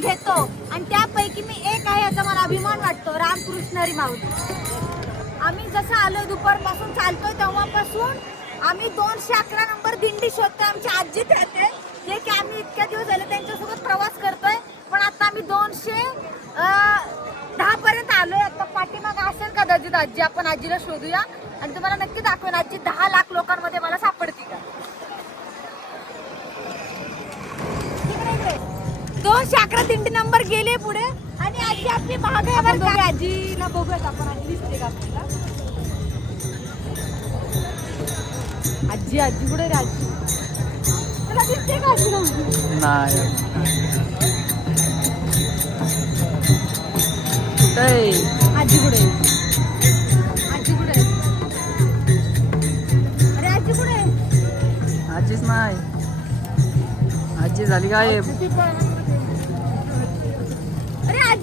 घेतो. आणि त्यापैकी मी एक आहे याचा मला अभिमान वाटतो. रामकृष्ण हरी माऊली आम्ही जसं आलो दुपारपासून चालतोय तेव्हापासून आम्ही दोनशे अकरा नंबर दिंडी शोधतोय. आमची आजी राहते जे की आम्ही इतक्या दिवस झाले त्यांच्यासोबत प्रवास करतोय. पण आता आम्ही दोनशे दहा पर्यंत आलोय. आता पाठीमाग असेल का दाजी आजी. आपण आजीला शोधूया. आणि तुम्हाला नक्की दाखवेन आजी दहा लाख लोकांमध्ये मला दोनशे अकरा दिंडी नंबर गेले पुढे. आणि आजी आपली महाग आहे बरं का? आजीला बघूयात आपण आजी दिसते का आपल्याला? आजी आजी कुठे रे आजी? तुला दिसते का आजी नाही. कुठे आजी कुठे आजी कुठे अरे आजी कुठे आजीच नाही. आजी झाली काय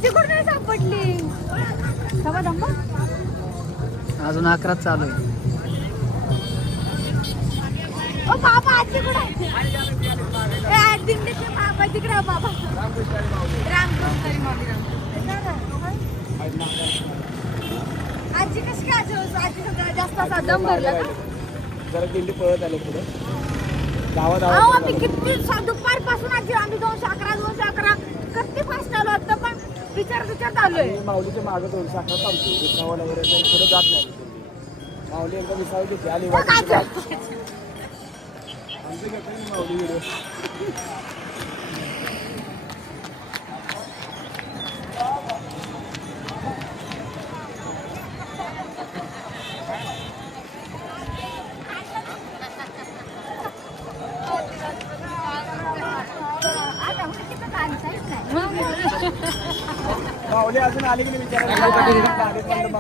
कुठे नाही सापडली? थांबा थांबा. अजून अकराच चालू आहे. ओ बाबा आजी कुठे आहे? ए, आज दिंडीचे बाबा तिकडे आहे बाबा. रामकृष्ण हरी माऊली, रामकृष्ण. आजी कशी काय आजी आजी सगळं जास्त असा दम भरला का? जरा दिंडी पळत आले पुढे. आम्ही किती सा- दुपारपासून आजी आम्ही दोनशे अकरा दोनशे अकरा किती फास्ट आलो? आता पण विचार विचारत आलोय माऊलीच्या मागे दोनशे अकरा चालतो विसावं वगैरे तर पुढे जात नाही. माऊली एकदा विसावी देते आजी. बाग. आमची माऊली व्हिडिओ माऊली अजून आली की नाही विचारायला?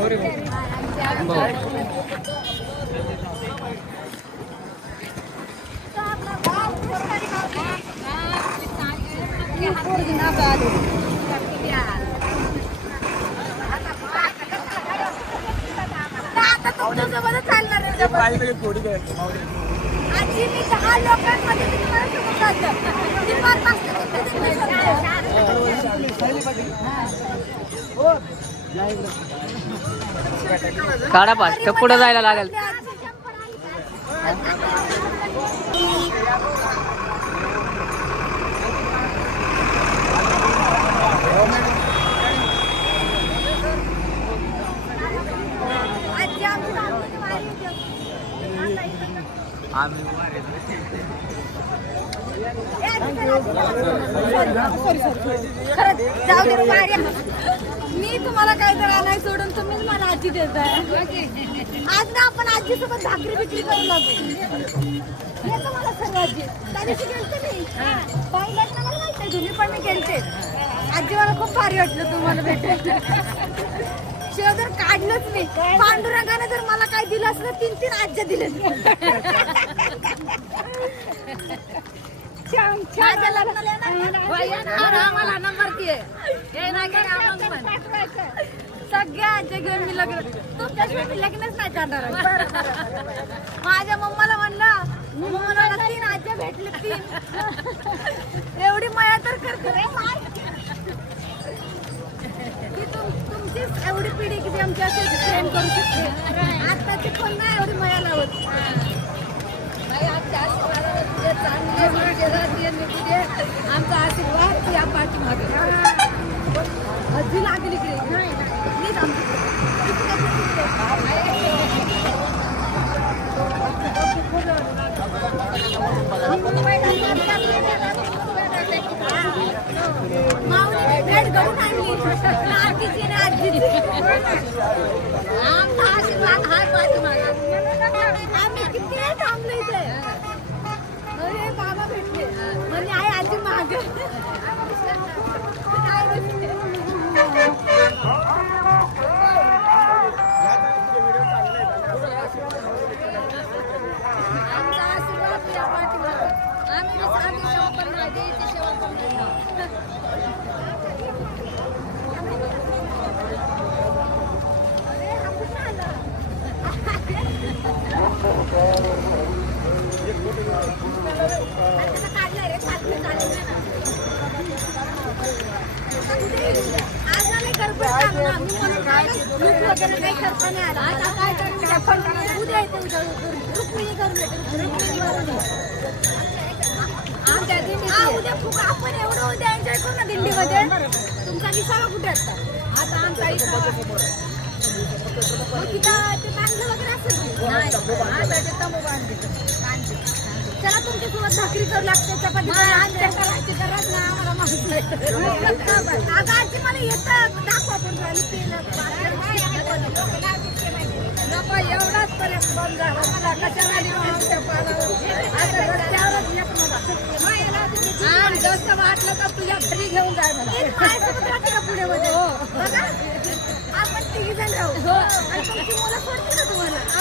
थोडी द्यायची माऊली. आजी मी दहा लोकांमध्ये मी तुम्हाला. दुपारपासून इथे दिंडी शोधते. काढा पाच. तर पुढे जायला लागेल. आजी तुम्हाला काय तर आणाय सोडून तुम्हीच मला आजी देताय. आज ना आपण आजी सोबत भाकरी बिक्री करू लागू. येतं मला सर्व आजी त्या दिवशी गेलते मी. पाहिलं ना मला माहिती आहे तुम्ही पण मी गेलते. आजी मला खूप भारी वाटलं तुम्हाला भेटायला. शिवाय जर काढलंच मी. पांडुरंगाने जर मला काय दिलं असलं तीन तीन आज्या दिले माझ्या लग्नाला येणार ना? सगळ्या आज्या घेऊन मी लग्न तुमच्याशिवाय मी लग्नच नाही करणार. माझ्या मम्माला म्हणलं मी म्हणाला तीन आज्या भेटले तीन. एवढी माया तर करते रे. माय. की तुम- तुमचीच एवढी पिढी किती आमच्या प्रेम करू शकते. आताची कोण नाही आमचा आशीर्वाद या पाठीमागे. आजी लागली इकडे प्लीज माऊली भेट घडून आणली. आजीची आणि आजीची. वगैरे काही करता नाही आता काय आपण उद्या करून करून उद्या खूप आपण एवढं उद्या एन्जॉय करू ना तुमचा विसावा कुठे असतात आता आमचा तिथं ते बांधलं वगैरे असेल चला तुमच्यासोबत भाकरी करू लागते चपाती करायची गरज नाही आम्हाला माहिती नाही. आजी मला येतं दाखवा पण जरा. मी एवढाच पर्यंत बंद झाला मला कशाला आणि जास्त वाटलं तर तुझ्या घरी घेऊन जाय मला पुढे मध्ये आपण तिघी जण राहू मुलं ना तुम्हाला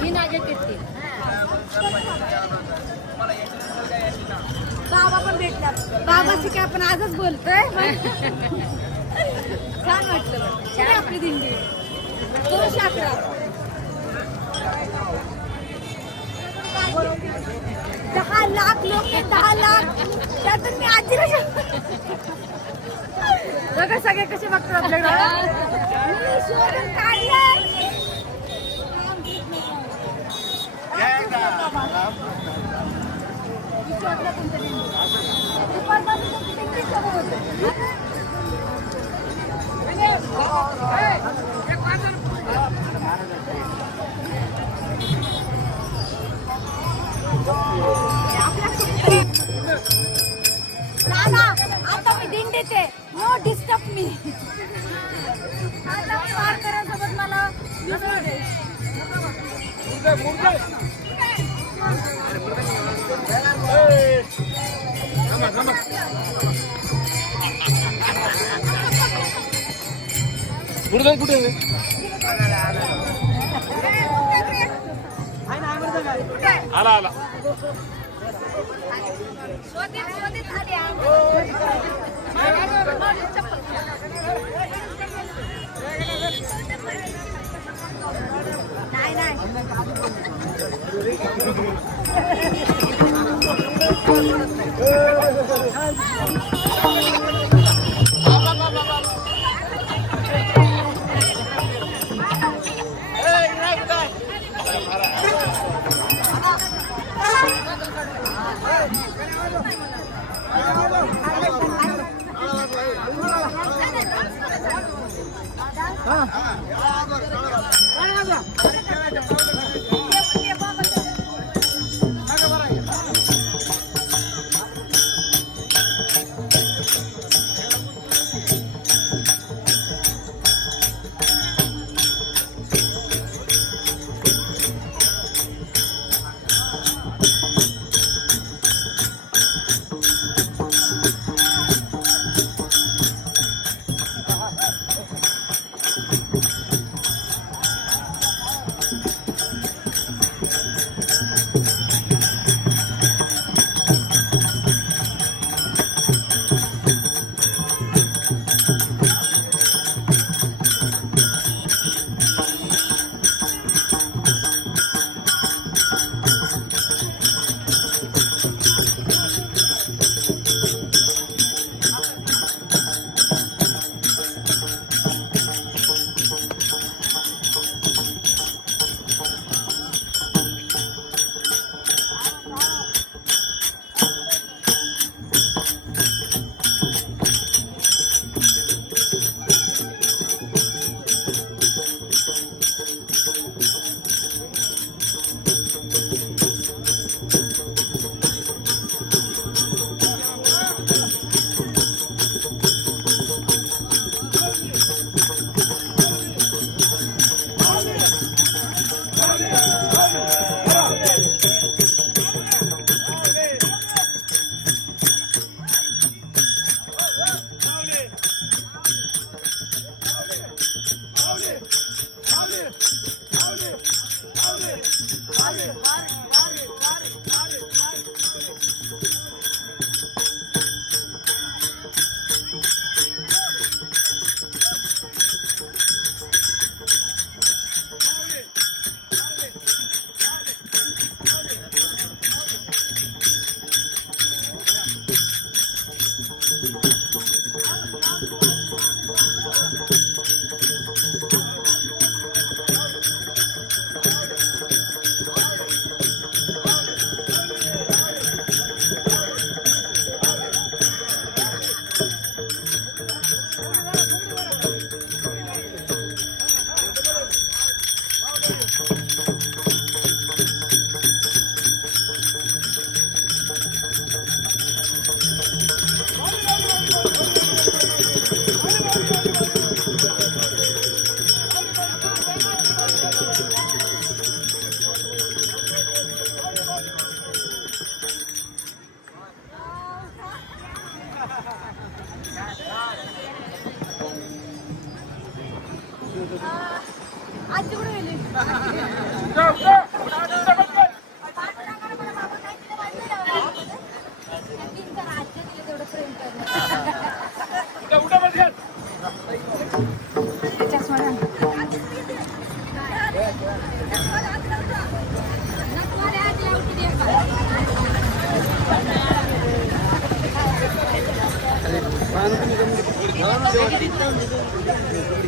ही नागे किती बाबा पण भेटला बाबाशी काय आपण आजच बोलतोय छान वाटलं आपली दिंडी दोनशे अकरा दहा लाख लोक दहा लाख. त्यातून मी आजी बघा सगळे कसे बघतात आपल्याकडे. गुरुदान कुठे आला आला. नाही. ¡Ay, ay,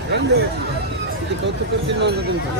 किती कौतुक करतील माझं तुमचं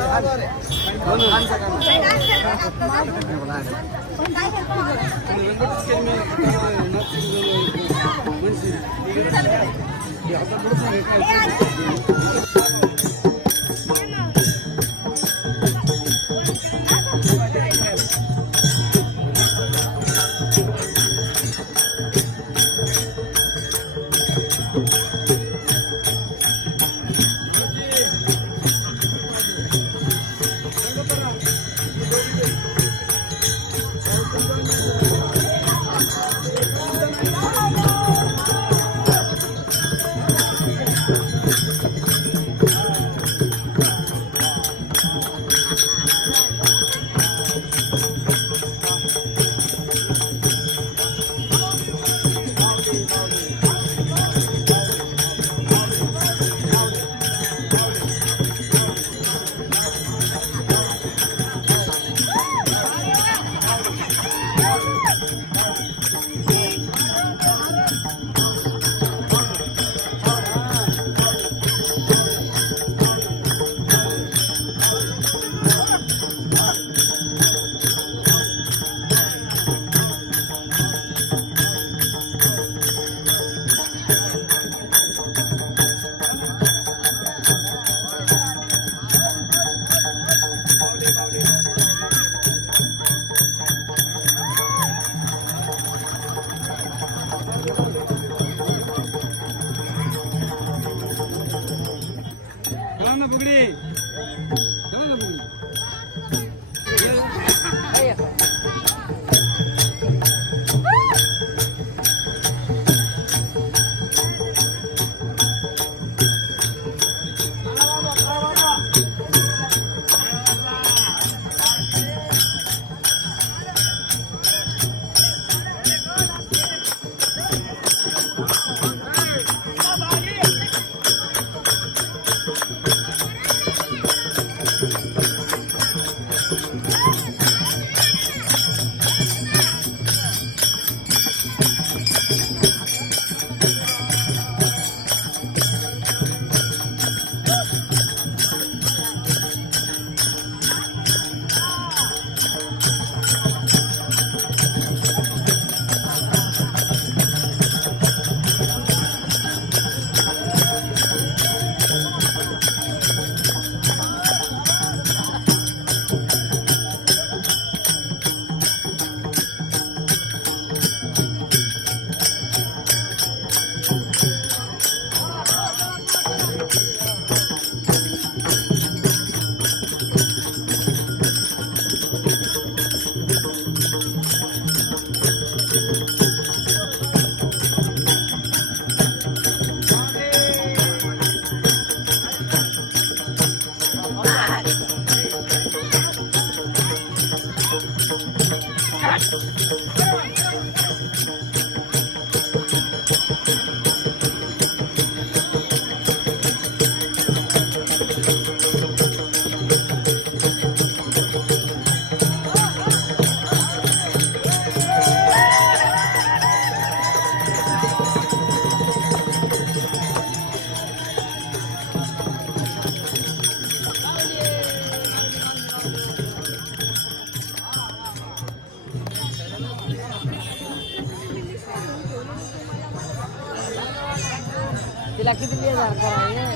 तिला किती हजार करायचे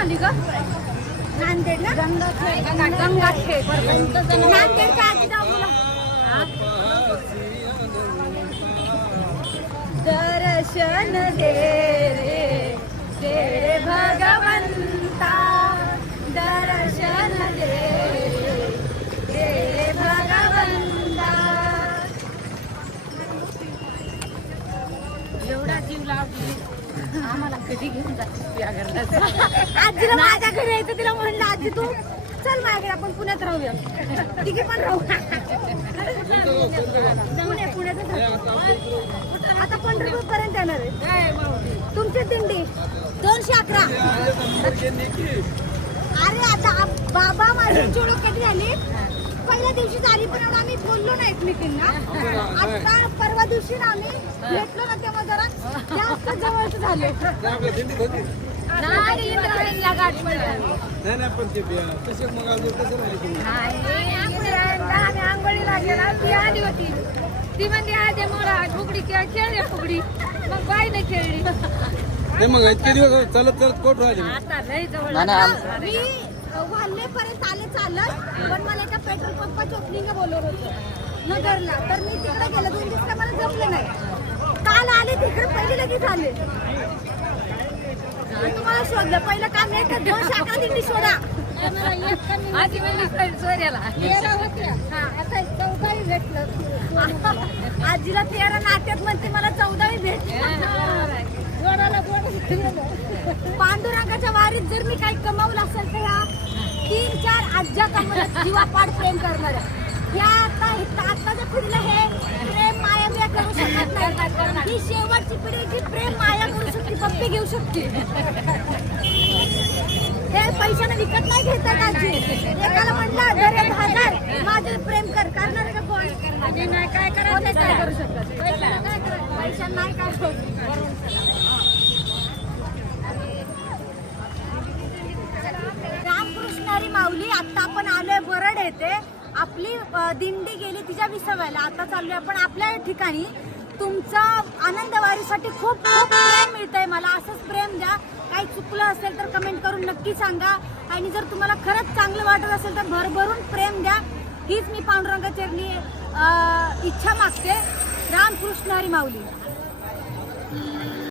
आली ग? नांदेड ना? गंगाखेड दर्शन दे चल माझ्याकडे आपण पुण्यात राहूया. तिघे पण राहू. पुणे पुण्यातच आता पंढरपूर पर्यंत येणार आहे. तुमची दिंडी दोनशे अकरा. अरे आता बाबा माझी चिडूक कधी झाली. पहिल्या दिवशी झाली पण आम्ही बोललो नाही एकमेकींना. आता परवा दिवशी ना आम्ही भेटलो ना तेव्हा जरा. जास्त जवळच झाले. नाही, आपल्या नाही पण ते तसे मग अजून कसं आंघोळीला गेला ती आली होती ती म्हणते आज मला फुगडी खेळ फुगडी मग नाही खेळली नाही मग इतके दिवस चालत चालत कोट राहिले आता लय जवळ मी आले चालत पण मला एका पेट्रोल पंपाच्या ओपनिंगला बोलवलं होतं नगरला. तर मी तिकडे गेले दोन दिवस मला जमलं नाही. काल आले तिकडे पहिले लगेच आले. मी शोधलं. पहिलं काम दोन शाखा शोधा. आधी म्हणजे सोऱ्याला तेरा होत्या. आता चौदावी भेटलं. आजीला तेरा नाट्यात म्हणते मला भेटली. पांडुरंगाच्या वारीत जर मी काही कमावलं असेल तर ह्या तीन चार आज्या कमवल्या जीवापाड प्रेम करणाऱ्या ह्या आता पिढीला हे प्रेम माया बिया करू शकत नाही. ही शेवटची पिढी जी प्रेम माया करू शकते पप्पी घेऊ शकते. हे पैशाने विकत नाही घेतात आजी. एकाला म्हटलं जर एक हजार माझे प्रेम कर करणार का कोण? नाही काय करायचं काय करू शकत. पैशाने नाही काय करू रामकृष्णारी माऊली आता आपण आलोय बरड येते आपली दिंडी गेली तिच्या विसाव्याला. आता चाललोय आपण आपल्या ठिकाणी. तुमचा आनंदवारीसाठी खूप खूप प्रेम मिळतंय मला. असंच प्रेम द्या. काही चुकलं असेल तर कमेंट करून नक्की सांगा. आणि जर तुम्हाला खरंच चांगलं वाटत असेल तर भरभरून प्रेम द्या. हीच मी पांडुरंगा चरणी इच्छा मागते. रामकृष्ण हरी माऊली.